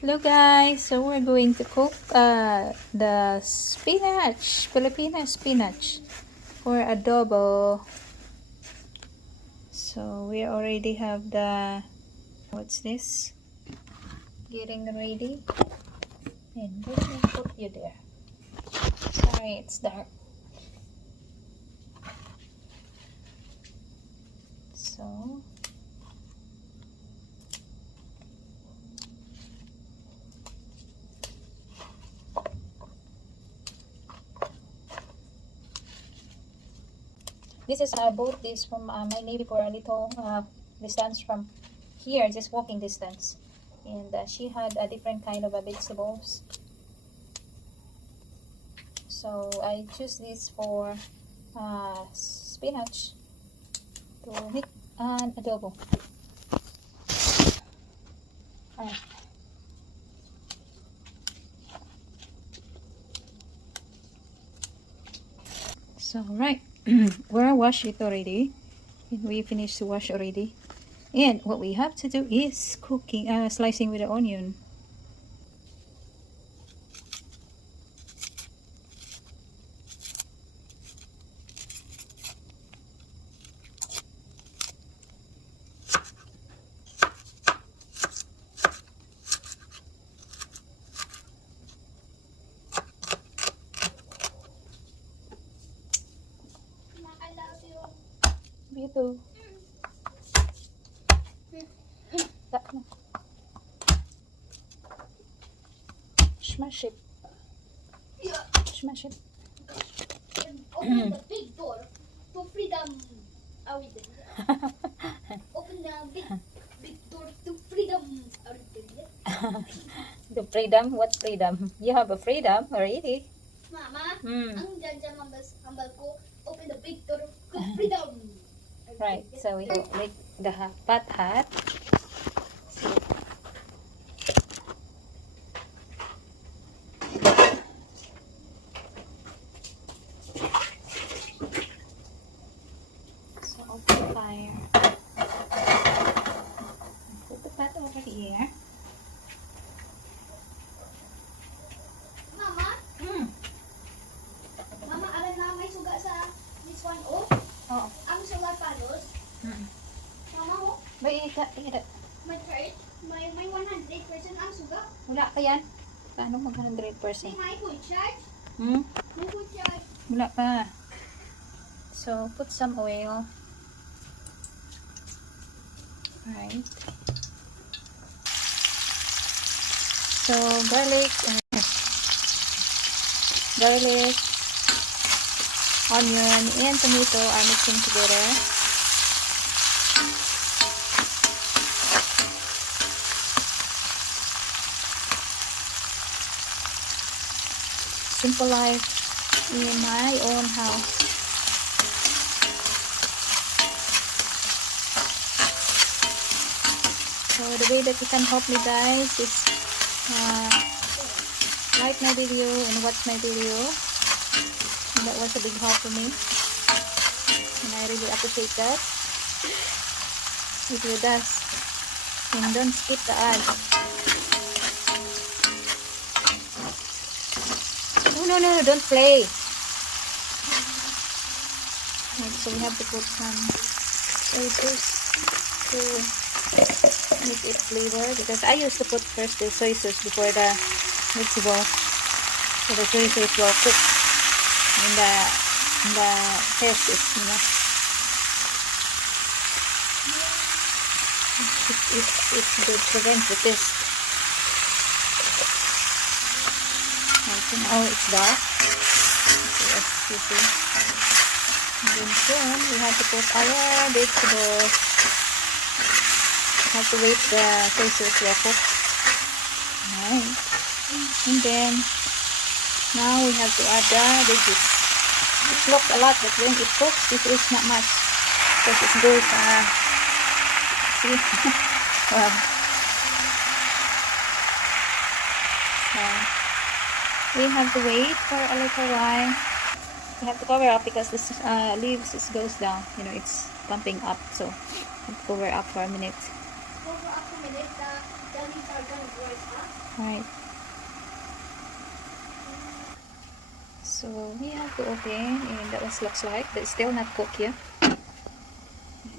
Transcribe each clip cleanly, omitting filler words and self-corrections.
Hello guys, so we're going to cook the spinach, Filipino spinach for adobo. So we already have the, what's this? Getting ready. And let me put you there. Sorry, it's dark. So this is, I bought this from my neighbor for a little distance from here, just walking distance. And she had a different kind of vegetables. So I choose this for spinach to make an adobo. Alright. So right, we washed it already. We finished to wash already. And what we have to do is cooking, slicing with the onion. Me too. Smash it. Smash it. Open the big door to freedom. Open the big door to freedom. The freedom? What freedom? You have a freedom already. Mama, ang dyan hambal ko. Open the big door to freedom. Right, so we make the pot hot. So open the fire. Put the pot over here. Mama? Mama, alam na may suga sa this one, oh? Oo. Ang suga palos. Mama, oh? May My church, may 100% ang suga. wala pa yan. Paano mag 100%? May food charge. May food charge. Wala pa. So, put some oil. Alright. So, garlic, onion, and tomato are mixing together. Simple life in my own house. So the way that you can help me guys is like my video and watch my video. And that was a big help for me. And I really appreciate that. If you does. And don't skip the ad. No, don't play. Right, so we have to put some sauces to make it flavor, because I used to put first the soy sauce before the vegetable, so the soy sauce will cook in the sauces, you know. It's good to prevent the taste. So now it's dark. So as you see. And then soon we have to put our vegetables. Have to wait the soy sauce will cook. Alright. And then now we have to add the veggies. It looks a lot, but when it cooks, it is not much. Because it goes see? Wow. So we have to wait for a little while. We have to cover up because this leaves goes down. You know, it's pumping up. So we have to cover up for a minute. Cover up a minute. The leaves are gonna dry, huh? Right. So we have to open, and that was looks like but it's still not cooked yet. And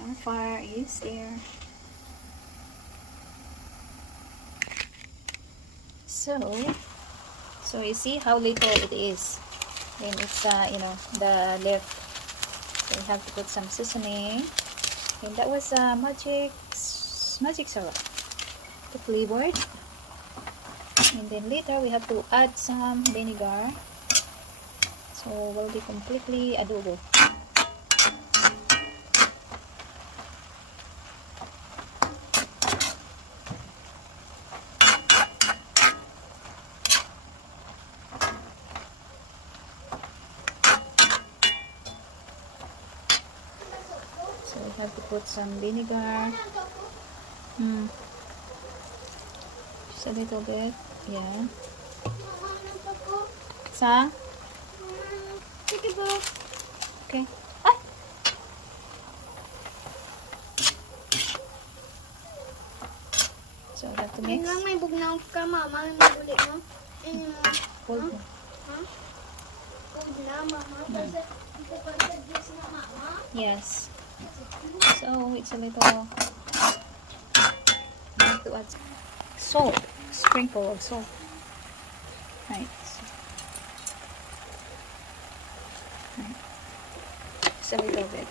our fire is there. So you see how little it is. Then it's the left. So you have to put some seasoning. And that was magic syrup to flavor it. And then later we have to add some vinegar. So will be completely adobo. So we have to put some vinegar. Just a little bit. Yeah. Sa? Sige ba? Okay. Ah! So we have to mix. May bugnaw ka, mama. May mabuli mo. Hold mo. Ha? Bugna, mama. Kasi ito pa sa juice na, mama. Yes. So it's a little. We have to add salt. Sprinkle of salt. Right. Right. Just a little bit.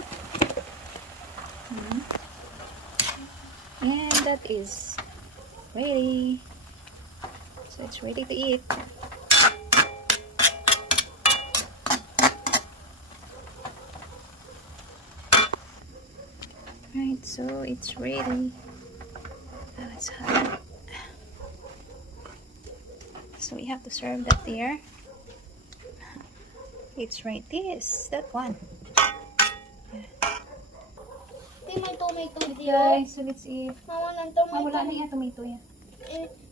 And that is ready. So it's ready to eat. Right, so it's ready. Now it's hot. So we have to serve that there. It's right that one. Di may tomato Okay dito. guys, so let's eat. Mama, nanto may Wala niya tomato yan.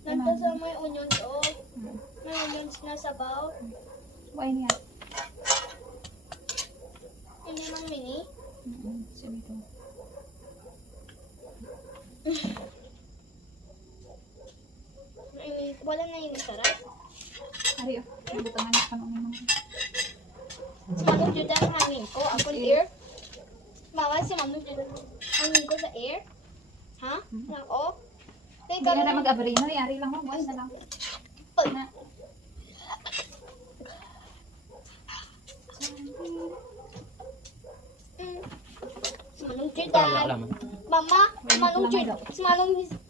nanto sa may onions, oh. May onions na sabaw. Buhay niya. Hindi mang mini. So ito. Wala na yung sarap. Ari, nabutangan na kanong naman. Si Manong Judan hangin ko. Ako ear. Mama, si Manong Judan hangin ko sa air. Ha? Nako. Hindi na na mag-abrino. Yari lang mo. Buwas na lang. Na. Si Manong Judan. Mama, si Manong Judan.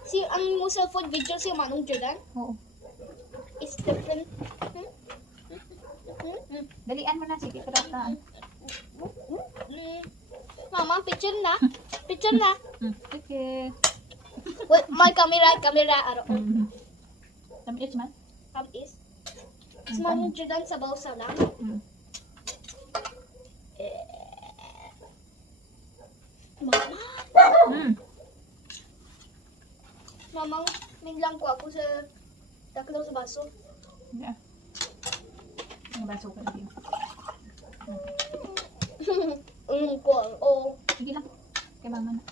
Si ang mo sa food video si Manong Judan. Oo. It's different. Dalian mo na. Sige, kadata. Mama, picture na. Picture na. Okay. Wait, my camera, aro. Come eat man. Come is. Si Manong Judan sa bawsa lang. Mama. Mamang, minglang ko ako sa taklaw sa baso. Yeah. Ang baso ka na din. Ko, oh. Sige lang. Kay mama na.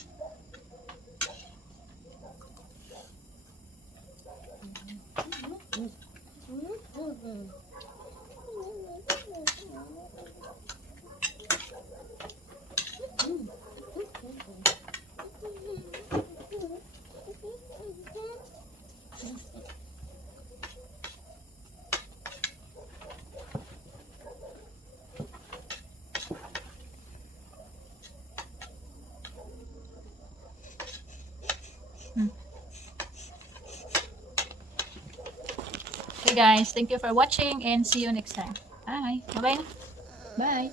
Okay guys, thank you for watching and see you next time. Bye. Bye. Bye.